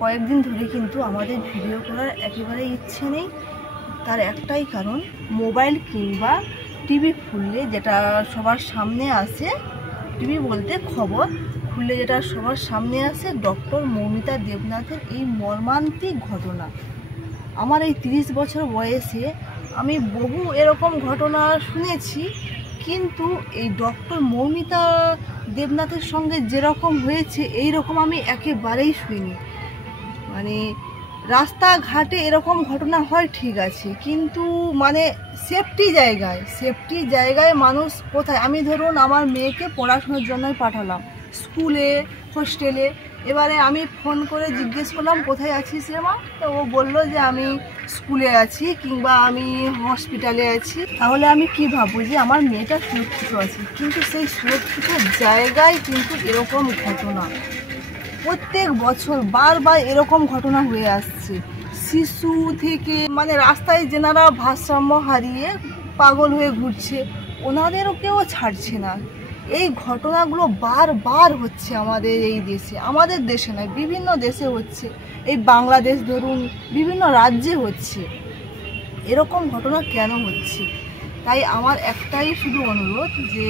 কয়েকদিন ধরে কিন্তু আমাদের ভিডিও করার একেবারে ইচ্ছে নেই। তার একটাই কারণ, মোবাইল কিংবা টিভি খুললে যেটা সবার সামনে আসে, টিভি বলতে খবর খুললে যেটা সবার সামনে আসে, ডক্টর মৌমিতা দেবনাথের এই মর্মান্তিক ঘটনা। আমার এই 30 বছর বয়সে আমি বহু এরকম ঘটনা শুনেছি, কিন্তু এই ডক্টর মৌমিতা দেবনাথের সঙ্গে যেরকম হয়েছে এই রকম আমি একেবারেই শুনিনি। মানে রাস্তাঘাটে এরকম ঘটনা হয় ঠিক আছে, কিন্তু মানে সেফটি জায়গায় মানুষ কোথায়? আমি ধরুন আমার মেয়েকে পড়াশোনার জন্যই পাঠালাম স্কুলে, হোস্টেলে। এবারে আমি ফোন করে জিজ্ঞেস করলাম কোথায় আছিস রে মা? তো ও বললো যে আমি স্কুলে আছি কিংবা আমি হসপিটালে আছি। তাহলে আমি কি ভাববো যে আমার মেয়েটা সুরক্ষিত আছে, কিন্তু সেই সুরক্ষিত জায়গায় কিন্তু এরকম ঘটনা প্রত্যেক বছর বারবার এরকম ঘটনা হয়ে আসছে। শিশু থেকে মানে রাস্তায় যেনারা ভারসাম্য হারিয়ে পাগল হয়ে ঘুরছে, ওনাদেরকেও ছাড়ছে না। এই ঘটনাগুলো বারবার হচ্ছে আমাদের এই দেশে, আমাদের দেশে নয়, বিভিন্ন দেশে হচ্ছে। এই বাংলাদেশ ধরুন, বিভিন্ন রাজ্যে হচ্ছে। এরকম ঘটনা কেন হচ্ছে? তাই আমার একটাই শুধু অনুরোধ যে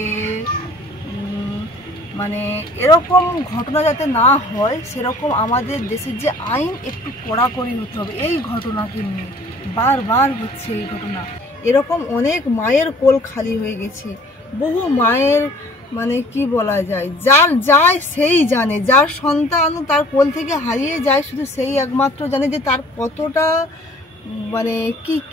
মানে এরকম ঘটনা যাতে না হয়, সেরকম আমাদের দেশের যে আইন একটু কড়াকড়ি হতে হবে। এই ঘটনাকে নিয়ে বারবার হচ্ছে এই ঘটনা। এরকম অনেক মায়ের কোল খালি হয়ে গেছে, বহু মায়ের মানে কি বলা যায়, যার যায় সেই জানে, যার সন্তান তার কোল থেকে হারিয়ে যায় শুধু সেই একমাত্র জানে যে তার কতটা মানে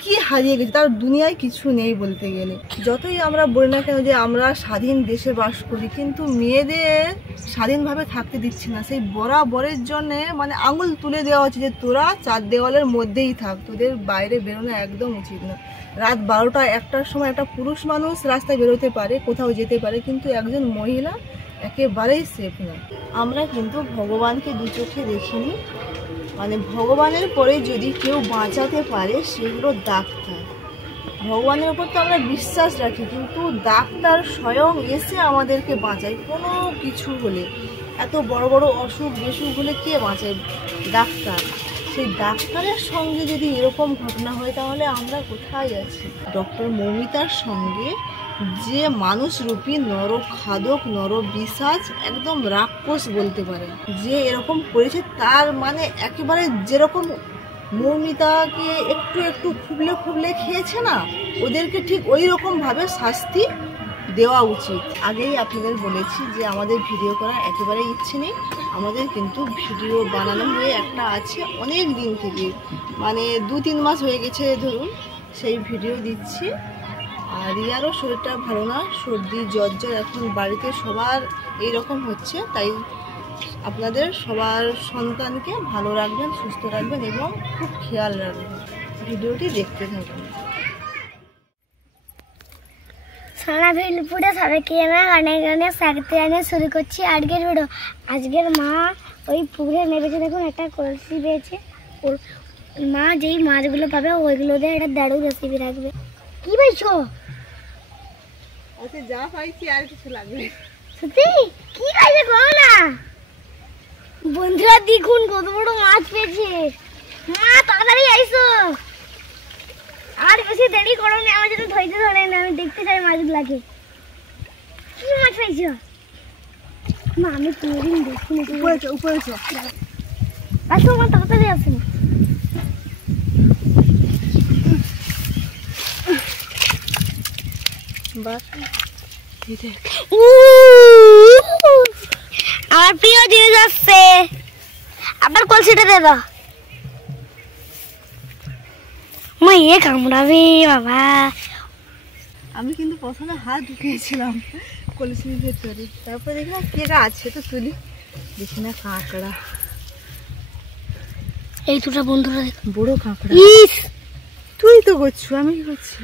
কি হারিয়ে গেছে, তার দুনিয়ায় কিছু নেই বলতে গেলে। যতই আমরা বলি না কেন যে আমরা স্বাধীন দেশে বাস করি, কিন্তু মেয়েদের স্বাধীনভাবে থাকতে দিচ্ছি না। সেই বরাবরের জন্যে মানে আঙুল তুলে দেওয়া হচ্ছে যে তোরা 4 দেওয়ালের মধ্যেই থাক, তোদের বাইরে বেরোনো একদম উচিত না। রাত 12টা 1টার সময় একটা পুরুষ মানুষ রাস্তায় বেরোতে পারে, কোথাও যেতে পারে, কিন্তু একজন মহিলা একেবারেই সেফ না। আমরা কিন্তু ভগবানকে দু চোখে দেখিনি। মানে ভগবানের পরে যদি কেউ বাঁচাতে পারে সে হলো ডাক্তার। ভগবানের উপর তো আমরা বিশ্বাস রাখি, কিন্তু ডাক্তার স্বয়ং এসে আমাদেরকে বাঁচায় কোনো কিছু হলে। এত বড় বড় অসুখ বিসুখ হলে কে বাঁচায়? ডাক্তার। সেই ডাক্তারের সঙ্গে যদি এরকম ঘটনা হয় তাহলে আমরা কোথায় আছি? ডক্টর মৌমিতার সঙ্গে যে মানুষরূপী নরখাদক, নরপিশাচ, একদম রাক্ষস বলতে পারে, যে এরকম করেছে, তার মানে একেবারে যেরকম মৌমিতাকে একটু একটু খুবলে খেয়েছে না, ওদেরকে ঠিক ওই রকমভাবে শাস্তি দেওয়া উচিত। আগেই আপনাদের বলেছি যে আমাদের ভিডিও করার একেবারে ইচ্ছে নেই। আমাদের কিন্তু ভিডিও বানানো হয়ে একটা আছে অনেক দিন থেকে, মানে 2-3 মাস হয়ে গেছে ধরুন, সেই ভিডিও দিচ্ছি। আর রিয়ারও শরীরটা ভালো না, সর্দি জ্বর এখন বাড়িতে সবার এইরকম হচ্ছে। তাই আপনাদের সবার সন্তানকে ভালো রাখবেন, সুস্থ রাখবেন এবং খুব খেয়াল রাখবেন। ভিডিওটি দেখতে থাকুন। সারা ভিলপুরে সবাইকে গানে সারতে শুরু করছি আজকের ভিডিও। আজকের মা ওই পুকুরে নেমেছে, দেখুন একটা কলসি পেয়েছে। ওর মা যেই মাছগুলো পাবে ওইগুলো দিয়ে একটা দারুণ রেসিপি রাখবে। কি পাইছো? আচ্ছা, যা পাইছি আর কিছু লাগবে। সত্যি কি খাইবে গো না? বন্ধুরা দেখুন কত বড় মাছ পেয়েছে। মা তাড়াতাড়ি আইসো, আর বেশি দেরি করো না, আমার যেন ধৈর্য ধরে না, আমি দেখতে চাই মাছগুলাকে। কি মাছ পাইছো? মা আমি কোনোদিন দেখিনি। উপরে আসো মা, তাড়াতাড়ি আসুন। আমার প্রিয় জিনিস আসছে, আবার কলসিটা দে দাও। মা এ কামড়াবে বাবা। আমি কিন্তু প্রথমে হাত ঢুকিয়েছিলাম কলসির ভেতরে, তারপরে দেখলাম কেরা আছে, তো তুলি, দেখি না কাঁকড়া। এই দুটা বন্ধুরা বড় কাঁকড়া। ইস, তুই তো করছো, আমি কি করছি?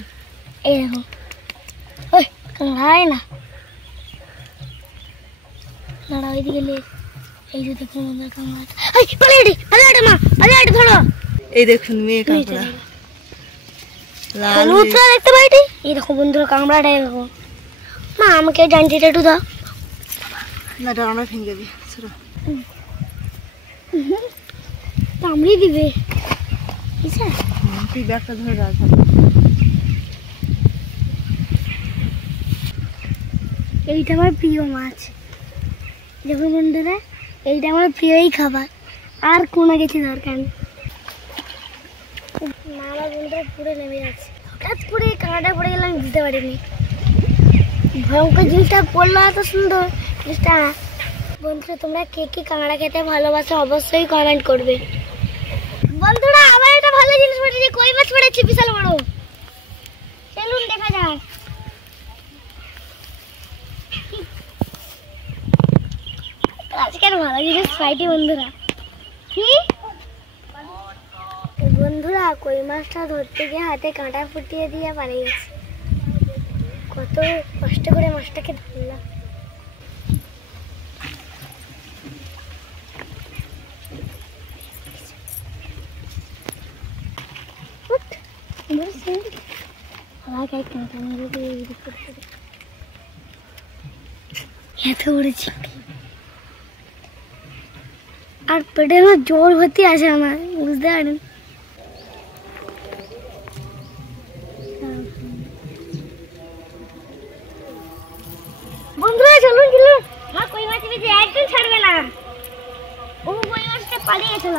এই দেখো, ওই কাঁকড়াই না দাঁড়া, ওইদিকে গেলে এই যে দেখুন কাঁকড়া। পালিয়ে মা, পালিয়ে ধরো। এই দেখুন মেয়ে কাঁকড়া, হলুদটা দেখতে পাইটি? এই দেখো বন্ধুরা কাঁকড়াটা দেখো। মা আমাকে জানটিটা একটু দাও না, ডানা ভেঙে দিই। কামড়ে দিবে। তুই ব্যাগটা ধরে রাখ। এইটা আমার প্রিয় মাছ। দেখুন বন্ধুরা, এইটা আমার প্রিয়ই খাবার, আর কোনো কিছু দরকার নেই। মা আমার বন্ধুরা পুরো নেমে যাচ্ছে, হঠাৎ করে কাঁটাটা পড়ে গেলে আমি বুঝতে পারিনি। ভয়ঙ্কর জিনিসটা পড়লো, এত সুন্দর জিনিসটা। বন্ধুরা তোমরা কে কে কাঁকড়া খেতে ভালোবাসো অবশ্যই কমেন্ট করবে। বন্ধুরা আবার একটা ভালো জিনিস পড়েছে, কই মাছ পড়েছে বিশাল বড়। চলুন দেখা যাক। আজকের ভালো জিনিস পাইটি বন্ধুরা। কি বন্ধুরা, কই মাছটা ধরতে গিয়ে হাতে কাঁটা ফুটিয়ে দিয়ে পালিয়ে গেছে। কত কষ্ট করে মাছটাকে ধরলাম। এত উড়েছি আর পেটে আমার জোর ভর্তি আছে, আমার বুঝতে পারেন। বন্ধুরা চলুন চলুন, মা কই মাছ পেয়েছে, একদম ছাড়বে না। ও কই মাছটা পালিয়ে গেছিল।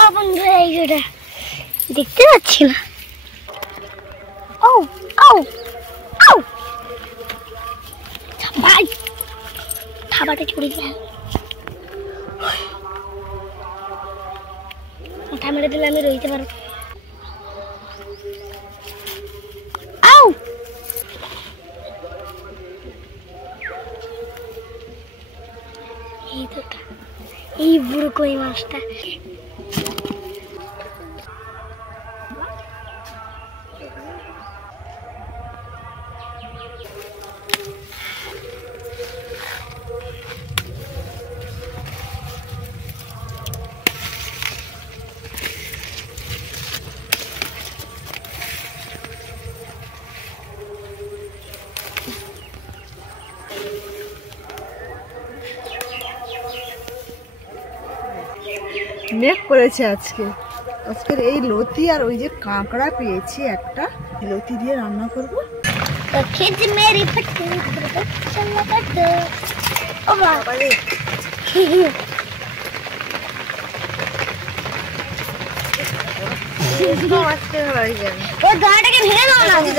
ও বন্ধুরা এই যেটা দেখতে পাচ্ছি না। ও ও ও ভাই, খাবারটা চুরি গেল। ওটা মেরে দিলে আমি রইতে পারবো। আউ এই দুটা, এই বুড়ো কই মাছটা। মেঘ করেছে আজকে। আজকের এই লতি আর ওই যে কাঁকড়া পেয়েছি একটা, লতি দিয়ে রান্না করবো।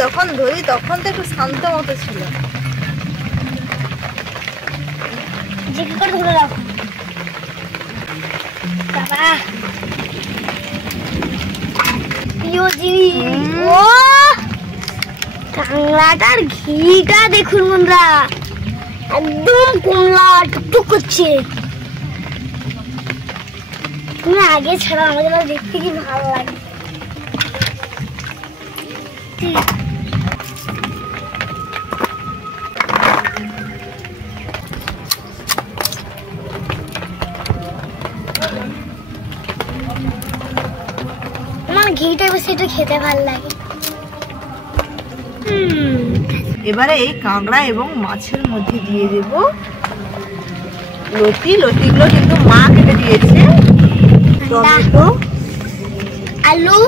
যখন ধরি তখন তো একটু শান্ত মতো ছিল। কাঁকড়াটার ঘিটা দেখুন বন্ধুরা, একদম কমলা টুকটুক করছে। তুমি আগে ছাড়া আমাদের দেখতে কি ভালো লাগে। আমার ঘিটা বেশি একটু খেতে ভালো লাগে। এবারে এই কাঁকড়া এবং মাছের মধ্যে দিয়ে দেব লতি। লতিগুলো কিন্তু মা কেটে দিয়েছে। টমেটো, আলু,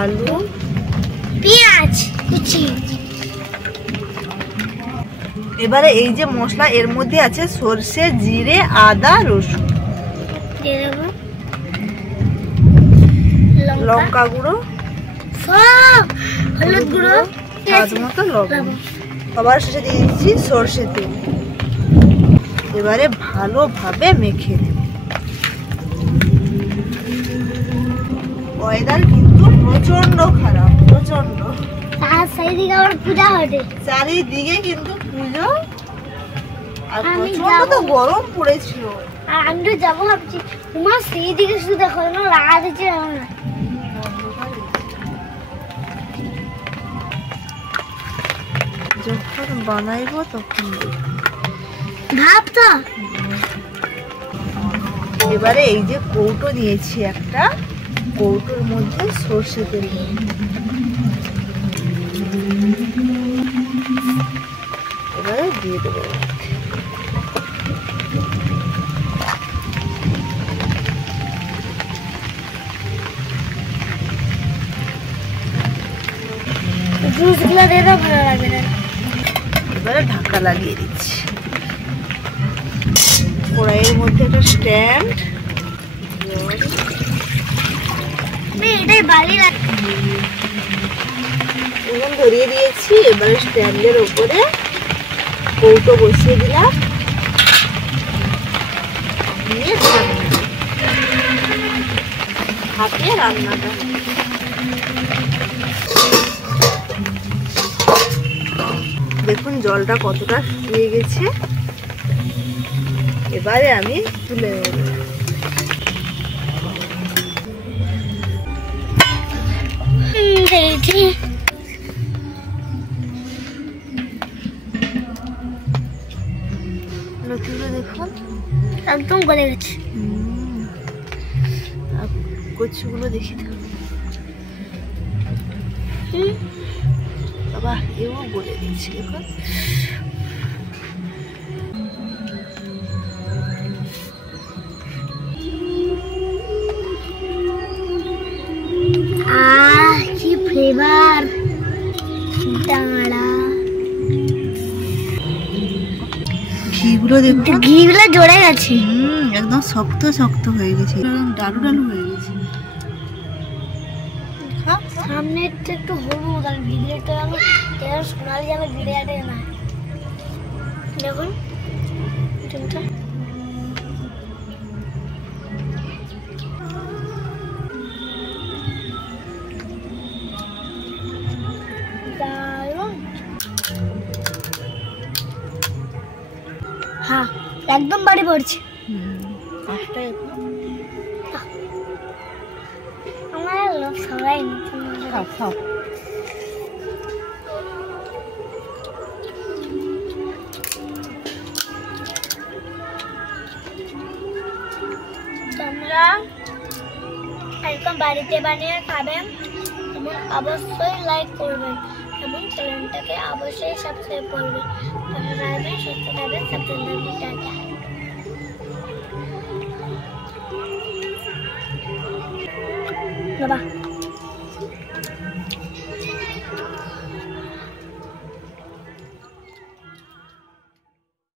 আলু, পেঁয়াজ কুচি। এবারে এই যে মশলা, এর মধ্যে আছে সরষে, জিরে, আদা, রসুন, দিয়ে দেবো লঙ্কা গুঁড়ো, সব হলুদ গুঁড়ো, স্বাদ মতো লবণ। সবার শেষে দিয়ে দিচ্ছি সরষে তেল। এবারে ভালোভাবে মেখে দেব। ওয়েদার কিন্তু প্রচন্ড খারাপ, প্রচন্ড। আর চারিদিকে আবার পূজা হবে, চারিদিকে কিন্তু পুজো, আর আমি প্রচন্ড তো গরম পড়েছিল। আর আমি তো যাবো ভাবছি। তোমার সেই দিকে শুধু দেখো, রাত হচ্ছে না। যখন বানাইবো তখন ভাব তো। এবারে এই যে কৌটো নিয়েছি একটা, কৌটোর মধ্যে সরষে তেল এবারে দিয়ে দেবো। জুসগুলো দিয়ে দাও, ভালো লাগবে না। এবারে ঢাকা লাগিয়ে দিচ্ছি। কড়াইয়ের মধ্যে একটা স্ট্যান্ড, এটাই বালি উনুন ধরিয়ে দিয়েছি। এবারে স্ট্যান্ডের উপরে কৌটো বসিয়ে দিলাম, দিয়ে হাতে রান্নাটা। দেখুন জলটা কতটা শুকিয়ে গেছে। এবারে আমি তুলে নেব। লতিগুলো দেখুন একদম গলে গেছে। কচুগুলো দেখি তো, বাবা এও গলে গেছে দেখুন। কি ফ্লেভার! দাঁড়া, ঘিগুলো দেখুন, ঘিগুলো জড়ে গেছে। একদম শক্ত শক্ত হয়ে গেছে, ডালু ডালু হয়ে গেছে। সামনে একটু হলুদ আর ভিতরেটা আমি সোনালি যাবে, ভিড়ে যাবে না। দেখুন ডিমটা দারুণ। হ্যাঁ একদম বাড়ি পড়ছে। আমার লোক সবাই খাও। তোমরা এরকম বাড়িতে বানিয়ে খাবেন এবং অবশ্যই লাইক করবেন এবং চ্যানেলটাকে অবশ্যই সাবস্ক্রাইব করবেন। ভালো থাকবেন, সুস্থ থাকবেন, সাবধানে থাকবেন। টাটা বাবা।